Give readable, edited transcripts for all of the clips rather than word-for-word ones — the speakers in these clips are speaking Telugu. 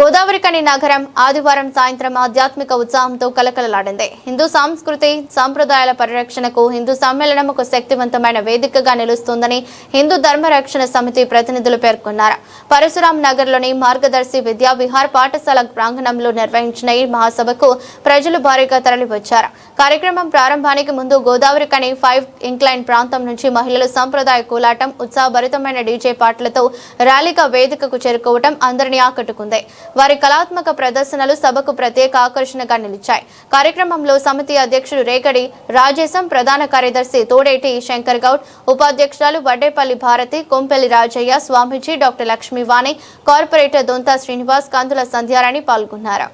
గోదావరికని నగరం ఆదివారం సాయంత్రం ఆధ్యాత్మిక ఉత్సాహంతో కలకలలాడింది. హిందూ సంస్కృతి సంప్రదాయాల పరిరక్షణకు హిందూ సమ్మేళనం ఒక శక్తివంతమైన వేదికగా నిలుస్తుందని హిందూ ధర్మ రక్షణ సమితి ప్రతినిధులు పేర్కొన్నారు. పరశురాం నగర్లోని మార్గదర్శి విద్యా విహార్ పాఠశాల ప్రాంగణంలో నిర్వహించిన ఈ మహాసభకు ప్రజలు భారీగా తరలివచ్చారు. కార్యక్రమం ప్రారంభానికి ముందు గోదావరికని 5 ఇంక్లైన్ ప్రాంతం నుంచి మహిళలు సంప్రదాయ కోలాటం, ఉత్సాహభరితమైన డీజే పాటలతో ర్యాలీగా వేదికకు చేరుకోవడం అందరినీ ఆకట్టుకుంది. వారి కళాత్మక ప్రదర్శనలు సభకు ప్రత్యేక ఆకర్షణగా నిలిచాయి. కార్యక్రమంలో సమితి అధ్యక్షుడు రేగడి రాజేశం, ప్రధాన కార్యదర్శి తోడేటి శంకర్ గౌడ్, ఉపాధ్యక్షురాలు వడ్డేపల్లి భారతి, కొంపెల్లి రాజయ్య, స్వామీజీ, డాక్టర్ లక్ష్మీవాణి, కార్పొరేటర్ దొంతా శ్రీనివాస్, కందుల సంధ్యారాణి పాల్గొన్నారు.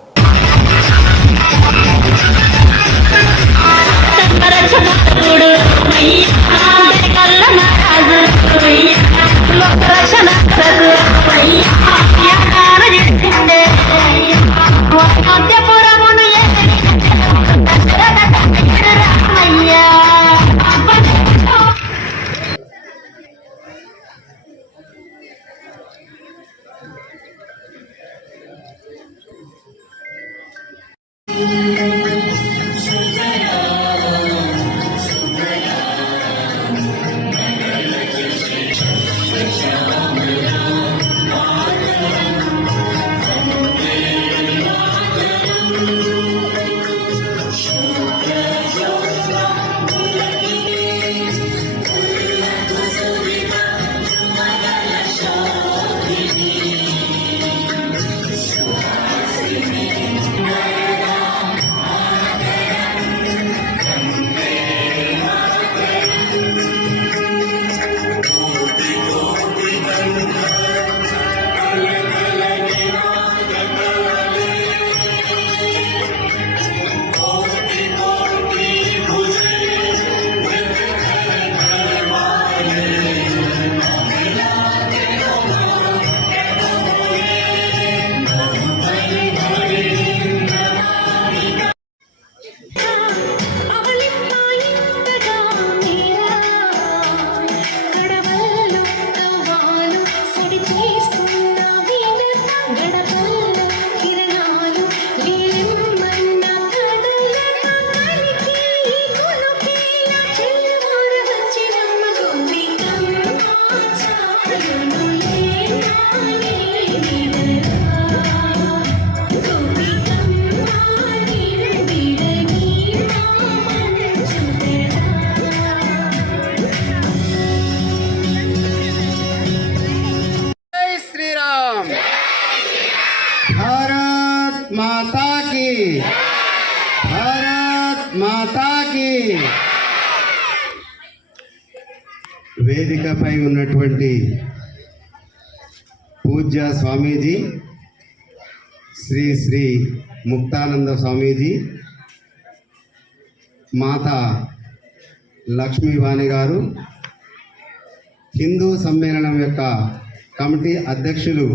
వేదికపై ఉన్నటువంటి పూజ్య స్వామీజీ శ్రీ శ్రీ ముక్తానంద స్వామీజీ, మాత లక్ష్మీవాణి గారు, హిందూ సమ్మేళనం యొక్క కమిటీ అధ్యక్షులు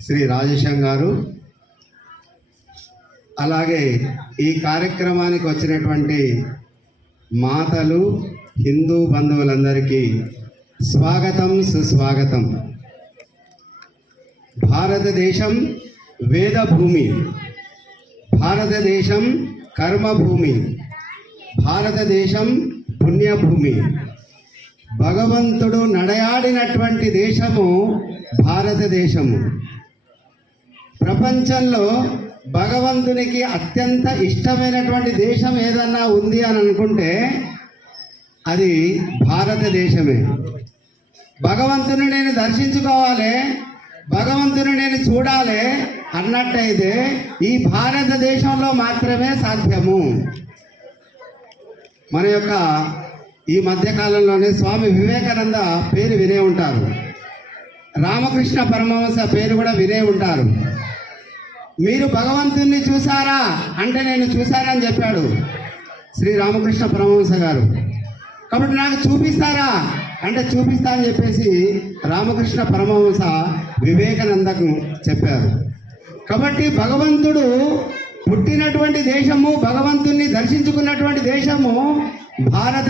శ్రీ రాజేశం గారు, అలాగే ఈ కార్యక్రమానికి వచ్చినటువంటి మాతలు, హిందూ బంధువులందరికీ స్వాగతం, సుస్వాగతం. భారతదేశం వేదభూమి, భారతదేశం కర్మభూమి, భారతదేశం పుణ్యభూమి. భగవంతుడు నడయాడినటువంటి దేశము భారతదేశము. ప్రపంచంలో భగవంతునికి అత్యంత ఇష్టమైనటువంటి దేశం ఏదన్నా ఉంది అని అనుకుంటే అది భారతదేశమే. భగవంతుని నేను దర్శించుకోవాలి, భగవంతుని నేను చూడాలి అన్నట్టయితే ఈ భారతదేశంలో మాత్రమే సాధ్యము. మన యొక్క ఈ మధ్యకాలంలోనే స్వామి వివేకానంద పేరు వినే ఉంటారు, రామకృష్ణ పరమహంస పేరు కూడా వినే ఉంటారు. మీరు భగవంతుణ్ణి చూసారా అంటే నేను చూశానని చెప్పాడు శ్రీ రామకృష్ణ పరమహంస గారు. కాబట్టి నాకు చూపిస్తారా అంటే చూపిస్తా అని చెప్పేసి రామకృష్ణ పరమహంస వివేకానందకు చెప్పారు. కాబట్టి భగవంతుడు పుట్టినటువంటి దేశము, భగవంతుణ్ణి దర్శించుకున్నటువంటి దేశము భారత